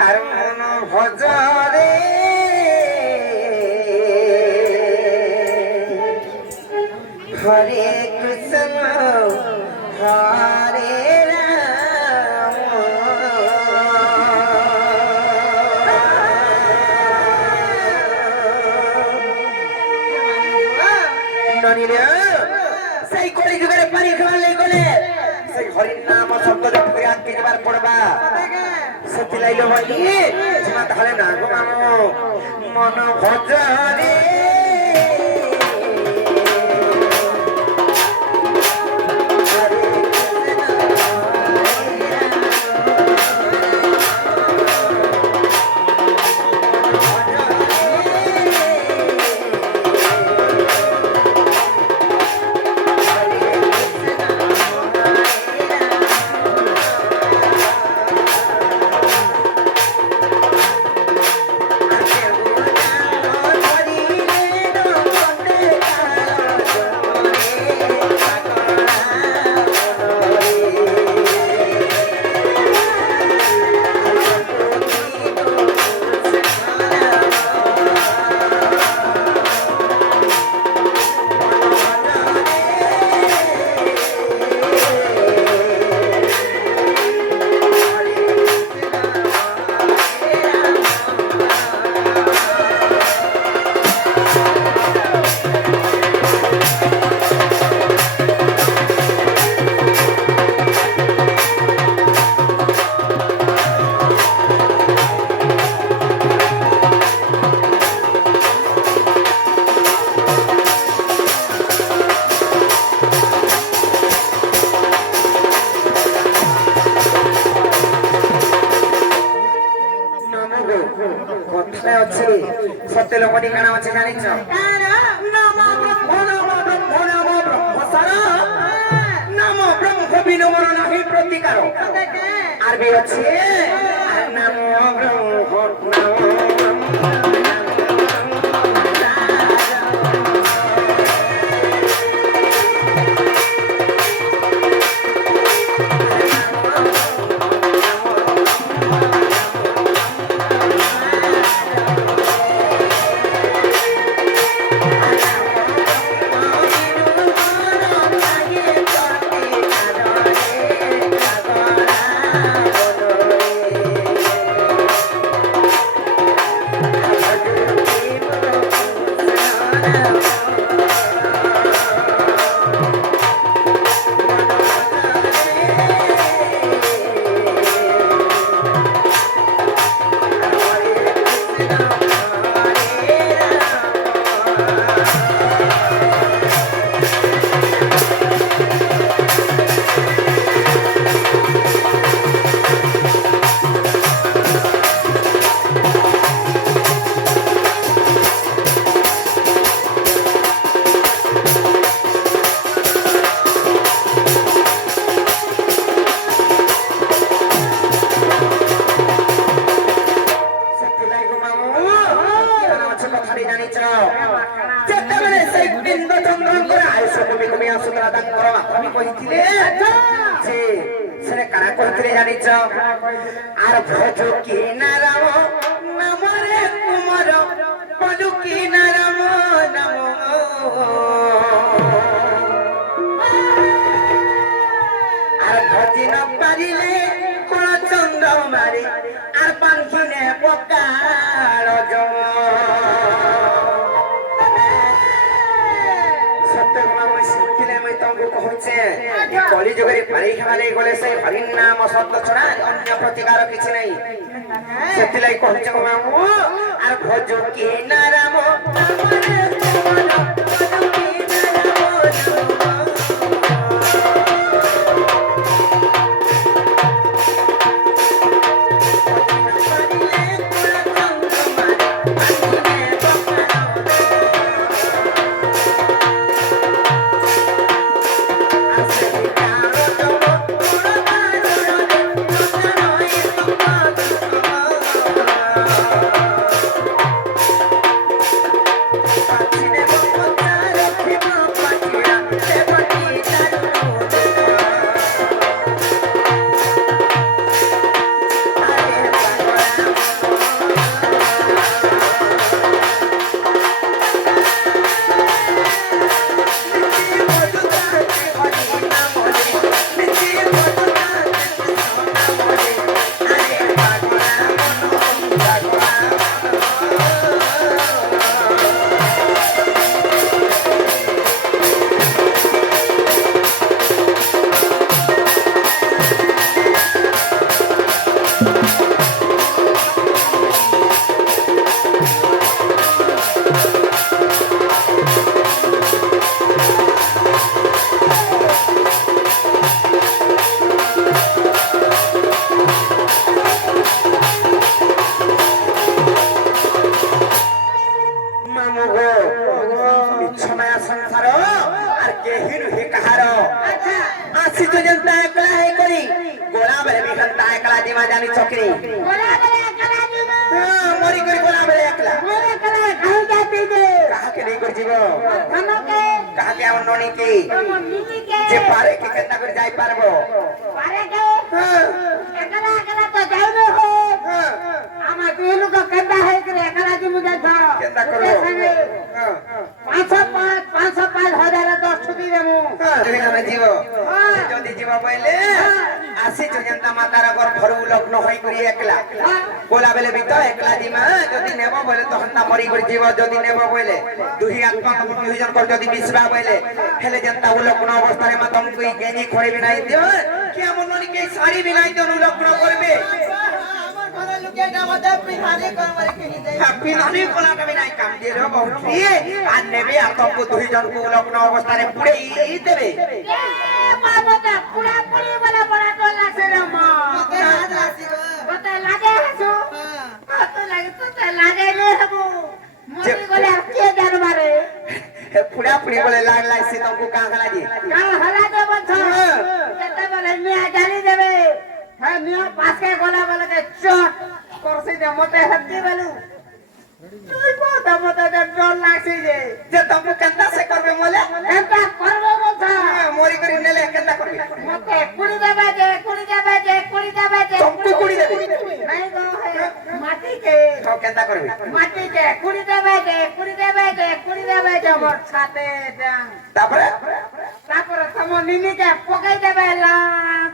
আর মন ভজরে হরে কৃষ্ণ হরে রাম ননিরে সেই কলি যুগের পানি খাওয়ালে গলে সেই হরির নাম শব্দ করে আজকে এবার পড়বা সত্যি লাইল বলি যেমন তাহলে না গো মামু মন ভজরে সত্য লোকটি কানা আছে জানিছ নাম ব্রহ্ম বিনমন নাহি প্রতিকার আর বি আছে নাম ব্রহ্ম আর ভজ কি নারাম নামরে কুমার পদু কি নারাম নাম আর ভজি ন পারিলে কোন চন্দ্র মারি আর পাঙ্খিনে পকার জম কলি যুগের পারি খেলালে গলে সেই হরিণ নাম শব্দ ছড়া অন্য প্রতিকার কিছু নাই সেলাই কହୁଛ মামু আর ভজ কি নারাম চকরি গোলা বলে একলা দিব মরি করে গোলা বেলে একলা মোরে একলা খাই যাতে দে কাহাকে নেই করে জীব ধনকে কাহাকে আমার ননি কি তোমার নিজিকে যে পারে কি কেনটা করে যাই পারবো পারে কে একলা একলা তো যাইবে হো আমার দুই লোক কেন্দা হই করে একলা দিব যাই ধর কেনটা করবো 505 ছুটি দেবো তুমি আমি জীব যদি জীব বইলে আসিছ যেন্তা মাতার ঘর ঘরু লগ্ন হই করি একলা গোলা বেলে বিত একলা দিমা যদি নেব বলে তখন না মরি করে জীব যদি নেব বইলে দুই আত্মা দুই জন কর যদি বিছবা বইলে হেলে যেন্তা লগ্ন অবস্থায় মা তমকু গেনি খড়ি বিনাই দিও কি আমন ননি কে শাড়ি বিনাই দিও লগ্ন করবে আমার ঘরে লোকে গামতে পিঠানি করমারে কিনি দেই পিনানি কোলাটা বিনাই কাম দিয়ে রে বহু আর নেবে আর তমকু দুই জন কু লগ্ন অবস্থায় পুড়েই দেবে বাবাটা পুরা পুরি বলা বড় তো লাগছে রে মা কে হাত আসিব কত লাগে হাসু কত লাগে তো লাগে রে হবু মরি গলে আর কে জানবারে পুরা পুরি বলে লাগ লাগছে তমকু কাঁ খালা দি কাল হলা দে বন্ধ কেতে বলে মিয়া জানি দেবে হ্যাঁ মিয়া পাশে গলা বলে কে চট করছি দে মতে হত্তি বলু তুই বড় মতে ডর লাগছে যে তমকু কেনটা সে করবে বলে এটা করবে বন্ধ মরি করে নেলে কেনটা করবে মতে কুড়ি দেবে যে কুড়ি দেবে যে কুড়ি দেবে যে তমকু কুড়ি দেবে নাই গো মাটি কে সব কেনটা করবে মাটি কে কুড়ি দেবে যে কুড়ি দেবে যে কুড়ি দেবে যে মোর সাথে যান তারপরে তারপরে তোমার নিনিকে পকাই দেবে লা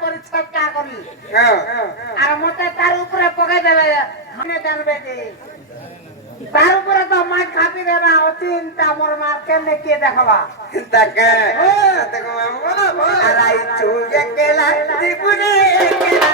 করে ছক্কা করি হ্যাঁ আর মতে তার উপরে পকাই দেবে মনে জানবে যে তার উপরে তো মাছ খাপি দেবে অচিন্তা মোর মাছ কেমনে কে দেখাবা তাকে দেখো আর আই চুগে কেলা জীবনে কেলা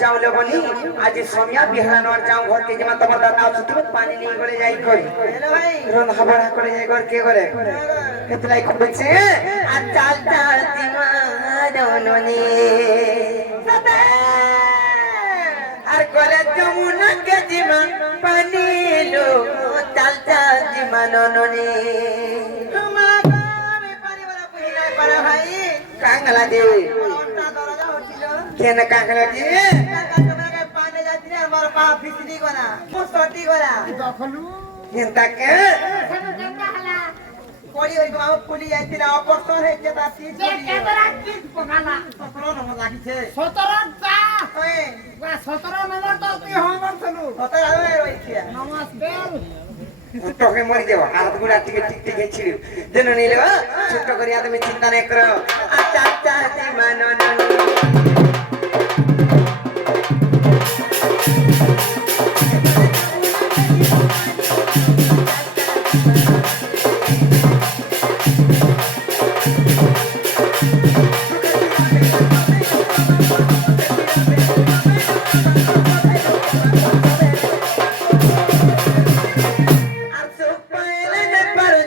जाऊले बनी आज सोमिया बिहान और जाऊं घर के जमा तमर दादा सुतु पानी नहीं गले जाई कोई हेलो भाई रंधा बड़ा करे जाई घर के करे एतलाई खूब छे आ चाल चाल दिमानोनी আর করে যমুনা কে জিমা পানি লো চাল চাল দিমানোনি তোমাকে আমি পানি বলা পুরি নাই পারা ভাই কাঙ্গলা দে ওটা দরজা হচ্ছিল কেন কাঙ্গলা দে তোমাকে পানি যাচ্ছিল আমার পা ফিসলি করা মুসটি করা দখলু কেনটাকে সেটা কেমন হলা পড়ি ওই গাও পুলি যাচ্ছিল অপরসর হয়েছে তার ঠিক যে ক্যামেরা কি পকালা সতেরো নম্বর লাগিছে 17 টা ওই 17 নম্বর তো তুই হোমওয়ার্ক চলু সতেরো আলো রয়েছে নমস্কার তোকে মরি দেব হাত গুড়া টিকে ঠিক ঠিক ছিল যেন নিলে ছোট করিয়া তুমি চিন্তা নাই করো আচ্ছা আচ্ছা দিমানোনি আর সুখ পাইলে না পারো